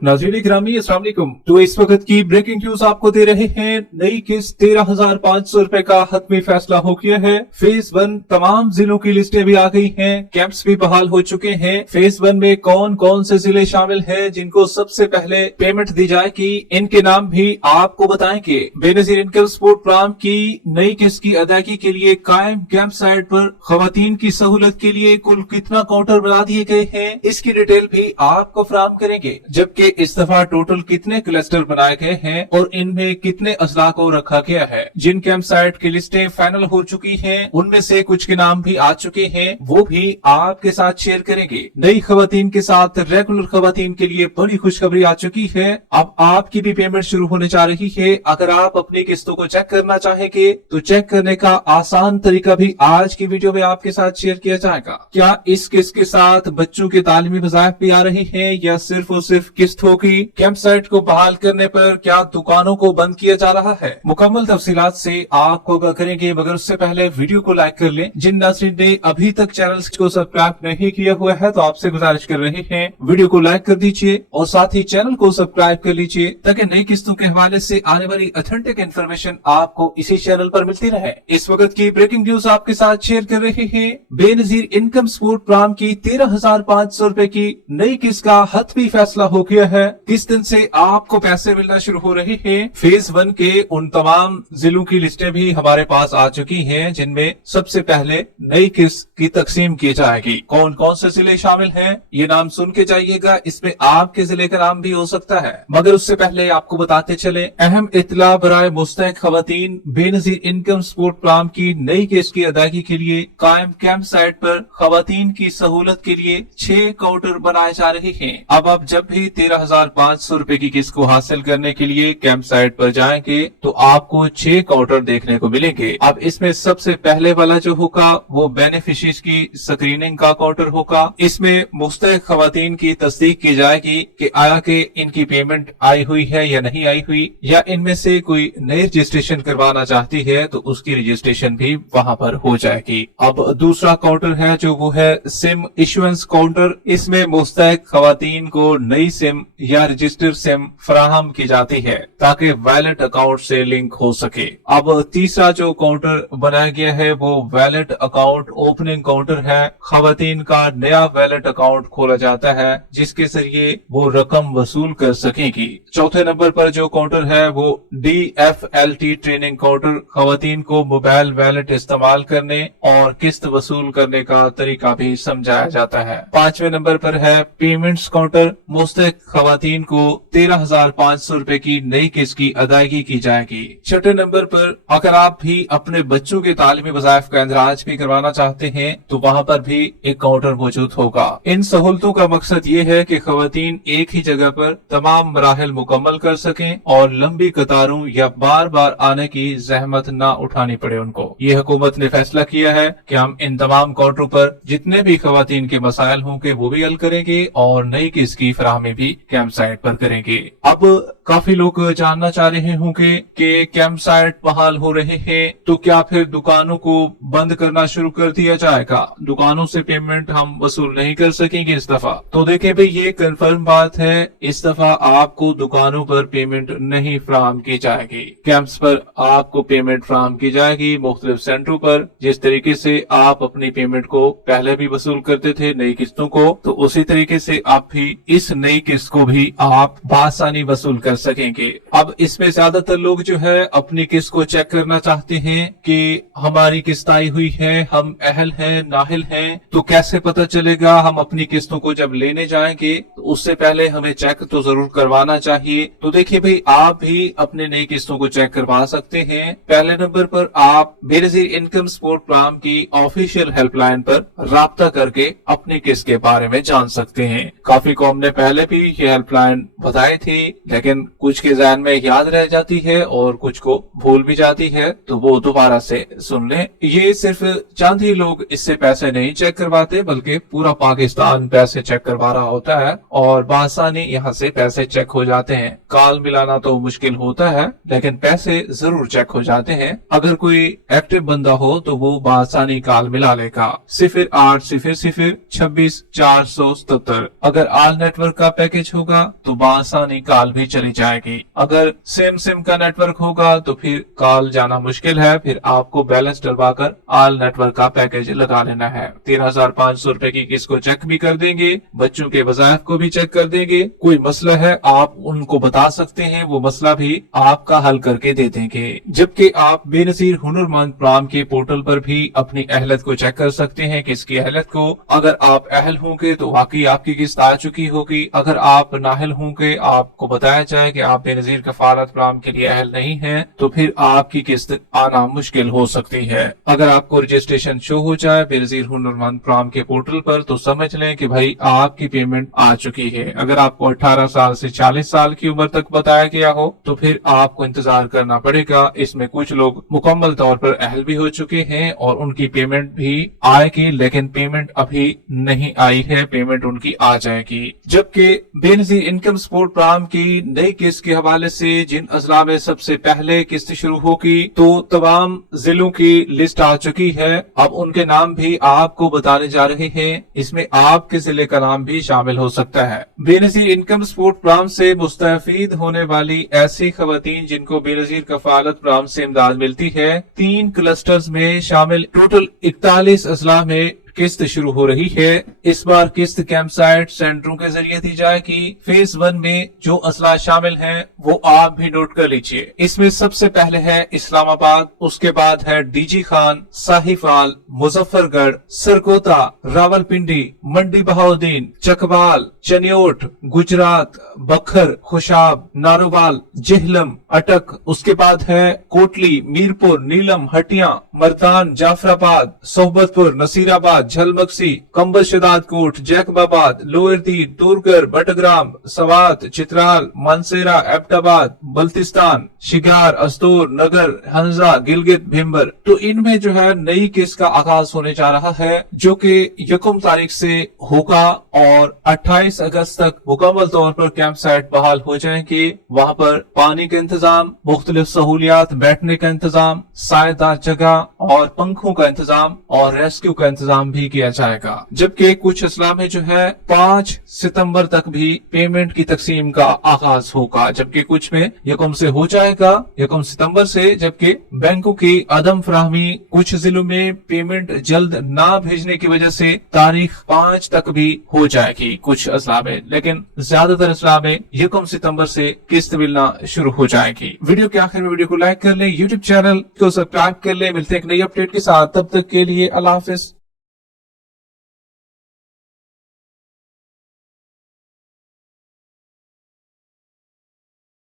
नाज़रीन गिरामी अस्सलाम वालेकुम। तो इस वक्त की ब्रेकिंग न्यूज आपको दे रहे हैं। नई किस्त 13,500 रुपए का हतमी फैसला हो गया है। फेज 1 तमाम जिलों की लिस्टें भी आ गई हैं, कैंप्स भी बहाल हो चुके हैं। फेज 1 में कौन कौन से जिले शामिल हैं जिनको सबसे पहले पेमेंट दी जाएगी, इनके नाम भी आपको बताएंगे। बेनजीर इनकम सपोर्ट प्रोग्राम की नई किस्त की अदायगी के लिए कायम कैंप साइट पर खवातीन की सहूलत के लिए कुल कितना काउंटर बना दिए गए हैं, इसकी डिटेल भी आपको फराहम करेंगे। जबकि इस दफा टोटल कितने क्लस्टर बनाए गए हैं और इनमें कितने अजला को रखा गया है। जिन कैंप साइट की लिस्टें फाइनल हो चुकी हैं, उनमें से कुछ के नाम भी आ चुके हैं, वो भी आपके साथ शेयर करेंगे। नई खवातीन के साथ रेगुलर खवातीन के लिए बड़ी खुशखबरी आ चुकी है। अब आपकी भी पेमेंट शुरू होने जा रही है। अगर आप अपनी किस्तों को चेक करना चाहेंगे तो चेक करने का आसान तरीका भी आज की वीडियो में आपके साथ शेयर किया जाएगा। क्या इस किस्त के साथ बच्चों के तालीमी वज़ाइफ भी आ रही है या सिर्फ और सिर्फ किस्त होगी। कैंप साइट को बहाल करने पर क्या दुकानों को बंद किया जा रहा है, मुकम्मल तफसीलात से आपको आगाह करेंगे। मगर उससे पहले वीडियो को लाइक कर लें। जिन नाज़रीन ने अभी तक चैनल को सब्सक्राइब नहीं किया हुआ है तो आपसे गुजारिश कर रहे हैं वीडियो को लाइक कर दीजिए और साथ ही चैनल को सब्सक्राइब कर लीजिए ताकि नई किस्तों के हवाले से आने वाली ऑथेंटिक इन्फॉर्मेशन आपको इसी चैनल पर मिलती रहे। इस वक्त की ब्रेकिंग न्यूज आपके साथ शेयर कर रहे हैं। बेनजीर इनकम सपोर्ट प्रोग्राम की 13,500 रुपए की नई किस्त का हतमी फैसला हो गया है। किस दिन से आपको पैसे मिलना शुरू हो रहे हैं। फेज 1 के उन तमाम जिलों की लिस्टें भी हमारे पास आ चुकी हैं जिनमें सबसे पहले नई किस्त की तकसीम की जाएगी। कौन कौन से जिले शामिल हैं, ये नाम सुन के जाइएगा। इसमें आपके जिले का नाम भी हो सकता है, मगर उससे पहले आपको बताते चले अहम इत्तला बराए मुस्तहिक खवातीन। बेनजीर इनकम सपोर्ट प्रोग्राम की नई किस्त की अदायगी के लिए कायम कैंप साइट पर खवातीन की सहूलत के लिए 6 काउंटर बनाए जा रहे हैं। अब आप जब भी 13,500 रुपए की किस्त को हासिल करने के लिए कैंप साइट पर जाएंगे तो आपको 6 काउंटर देखने को मिलेंगे। अब इसमें सबसे पहले वाला जो होगा वो बेनिफिशियरीज की स्क्रीनिंग का काउंटर होगा। इसमें मुस्तहिक खवातीन की तस्दीक की जाएगी कि आया कि इनकी पेमेंट आई हुई है या नहीं आई हुई, या इनमें से कोई नई रजिस्ट्रेशन करवाना चाहती है तो उसकी रजिस्ट्रेशन भी वहाँ पर हो जाएगी। अब दूसरा काउंटर है जो वो है सिम इशुएंस काउंटर। इसमें मुस्तहिक खवातीन को नई सिम या रजिस्टर सिम फराहम की जाती है ताकि वैलेट अकाउंट से लिंक हो सके। अब तीसरा जो काउंटर बनाया गया है वो वैलेट अकाउंट ओपनिंग काउंटर है। खवातीन का नया वैलेट अकाउंट खोला जाता है जिसके जरिए वो रकम वसूल कर सकेगी। चौथे नंबर पर जो काउंटर है वो DFLT ट्रेनिंग काउंटर। खवातीन को मोबाइल वैलेट इस्तेमाल करने और किस्त वसूल करने का तरीका भी समझाया जाता है। पांचवें नंबर पर है पेमेंट्स काउंटर। मुस्तहिक खवातीन को 13,500 रुपए की नई किस्त की अदायगी की जाएगी। छठे नंबर पर अगर आप भी अपने बच्चों के तालीमी वज़ाइफ का इंदराज भी करवाना चाहते हैं तो वहाँ पर भी एक काउंटर मौजूद होगा। इन सहूलतों का मकसद ये है कि खवातीन एक ही जगह पर तमाम मराहिल मुकम्मल कर सकें और लंबी कतारों या बार बार आने की जहमत न उठानी पड़े उनको। ये हुकूमत ने फैसला किया है कि हम इन तमाम काउंटरों पर जितने भी खवातीन के मसाइल होंगे वो भी हल करेंगे और नई किस्त की फराहमी भी कैंप साइट पर करेंगे। अब काफी लोग जानना चाह रहे होंगे कि कैंप साइट बहाल हो रहे हैं तो क्या फिर दुकानों को बंद करना शुरू कर दिया जाएगा, दुकानों से पेमेंट हम वसूल नहीं कर सकेंगे इस दफा। तो देखें भाई, ये कंफर्म बात है, इस दफा आपको दुकानों पर पेमेंट नहीं फराहम की जाएगी। कैंप्स पर आपको पेमेंट फराहम की जाएगी मुख्तलिफ सेंटरों पर। जिस तरीके से आप अपनी पेमेंट को पहले भी वसूल करते थे नई किस्तों को, तो उसी तरीके से आप भी इस नई किस्त को भी आप आसानी वसूल कर सकेंगे। अब इसमें ज्यादातर लोग जो है अपनी किस्त को चेक करना चाहते हैं कि हमारी किस्त आई हुई है, हम अहल हैं नाहिल हैं, तो कैसे पता चलेगा। हम अपनी किस्तों को जब लेने जाएंगे तो उससे पहले हमें चेक तो जरूर करवाना चाहिए। तो देखिए भाई, आप भी अपने नई किस्तों को चेक करवा सकते हैं। पहले नंबर पर आप बेनजीर इनकम सपोर्ट प्रोग्राम की ऑफिशियल हेल्पलाइन पर राब्ता करके अपनी किस्त के बारे में जान सकते हैं। काफी कौम ने पहले भी ये हेल्पलाइन बताई थी, लेकिन कुछ के ज़हन में याद रह जाती है और कुछ को भूल भी जाती है, तो वो दोबारा से सुन लें। ये सिर्फ चंद ही लोग इससे पैसे नहीं चेक करवाते बल्कि पूरा पाकिस्तान पैसे चेक करवा रहा होता है और बासानी यहाँ से पैसे चेक हो जाते हैं। कॉल मिलाना तो मुश्किल होता है लेकिन पैसे जरूर चेक हो जाते हैं। अगर कोई एक्टिव बंदा हो तो वो बासानी कॉल मिला लेगा। 0800 26 477। अगर आल नेटवर्क का पैकेज होगा तो बआसानी कॉल भी चली जाएगी। अगर सेम सिम का नेटवर्क होगा तो फिर कॉल जाना मुश्किल है, फिर आपको बैलेंस डलवाकर ऑल नेटवर्क का पैकेज लगा लेना है। 13,500 रुपए की किस्त को चेक भी कर देंगे, बच्चों के वज़ाइफ को भी चेक कर देंगे। कोई मसला है आप उनको बता सकते हैं, वो मसला भी आपका हल करके दे देंगे। जबकि आप बेनजीर हुनरमंद प्राम के पोर्टल पर भी अपनी अहलियत को चेक कर सकते हैं, किसकी अहलियत को। अगर आप अहल होंगे तो वाकई आपकी किस्त आ चुकी होगी, अगर आप नाअहल होंगे, आपको बताया जाए कि आप बेनजीर कफालत प्राम के लिए अहल नहीं है, तो फिर आपकी किस्त आना मुश्किल हो सकती है। अगर आपको रजिस्ट्रेशन शो हो जाए बेनजीर हुनरमंद प्राम के पोर्टल पर तो समझ लें कि भाई आपकी पेमेंट आ चुकी है। अगर आपको 18 साल से 40 साल की उम्र तक बताया गया हो तो फिर आपको इंतजार करना पड़ेगा। इसमें कुछ लोग मुकम्मल तौर पर अहल भी हो चुके हैं और उनकी पेमेंट भी आएगी, लेकिन पेमेंट अभी नहीं आई है, पेमेंट उनकी आ जाएगी। जबकि बेनजीर इनकम सपोर्ट प्रोग्राम की नई किस्त के हवाले से जिन अजला में सबसे पहले किस्त शुरू होगी तो तमाम जिलों की लिस्ट आ चुकी है। अब उनके नाम भी आपको बताने जा रहे हैं, इसमें आपके जिले का नाम भी शामिल हो सकता है। बेनजीर इनकम सपोर्ट प्रोग्राम से मुस्तफीद होने वाली ऐसी खवातीन जिनको बेनजीर कफालत प्रोग्राम से इमदाद मिलती है, 3 क्लस्टर्स में शामिल टोटल 41 अजला में किस्त शुरू हो रही है। इस बार किस्त कैंप साइट सेंटरों के जरिए दी जाएगी। फेज 1 में जो अजला शामिल हैं वो आप भी नोट कर लीजिए। इसमें सबसे पहले है इस्लामाबाद, उसके बाद है डीजी खान, साहिवाल, मुजफ्फरगढ़, सरगोदा, रावलपिंडी, मंडी बहाउद्दीन, चकवाल, चनियोट, गुजरात, बखर, खुशाब, नारोवाल, जेहलम, अटक, उसके बाद है कोटली, मीरपुर, नीलम, हटिया, मर्दान, जाफराबाद, सोहबतपुर, नसीराबाद, झलमक्सी, कंबल शदादकोट, जैकबाबाद, लोअरदी, दुर्गर, बटग्राम, सवात, चित्राल, मानसेरा, एबटाबाद, बल्तिस्तान, शिगार, अस्तूर, नगर, हंजा, गिलगित, भिम्बर। तो इनमें जो है नई किस्त का आगाज होने जा रहा है जो कि 1 तारीख से होगा और 28 अगस्त तक मुकम्मल तौर पर कैंप साइट बहाल हो जाएंगे। वहाँ पर पानी का इंतजाम, मुख्तलिफ सहूलियात, बैठने का इंतजाम, सायेदार जगह और पंखों का इंतजाम और रेस्क्यू का इंतजाम भी किया जाएगा। जबकि कुछ अजला में जो है 5 सितंबर तक भी पेमेंट की तकसीम का आगाज होगा, जबकि कुछ में 1 से हो जाएगा 1 सितंबर से। जबकि बैंकों की अदम फराहमी, कुछ जिलों में पेमेंट जल्द ना भेजने की वजह से तारीख 5 तक भी हो जाएगी कुछ अजला में, लेकिन ज्यादातर अजला में 1 सितंबर से किस्त मिलना शुरू हो जाएगी। वीडियो के आखिर में वीडियो को लाइक कर ले, यूट्यूब चैनल को सब्सक्राइब कर ले। मिलते हैं एक नई अपडेट के साथ, तब तक के लिए अल्लाह हाफिज।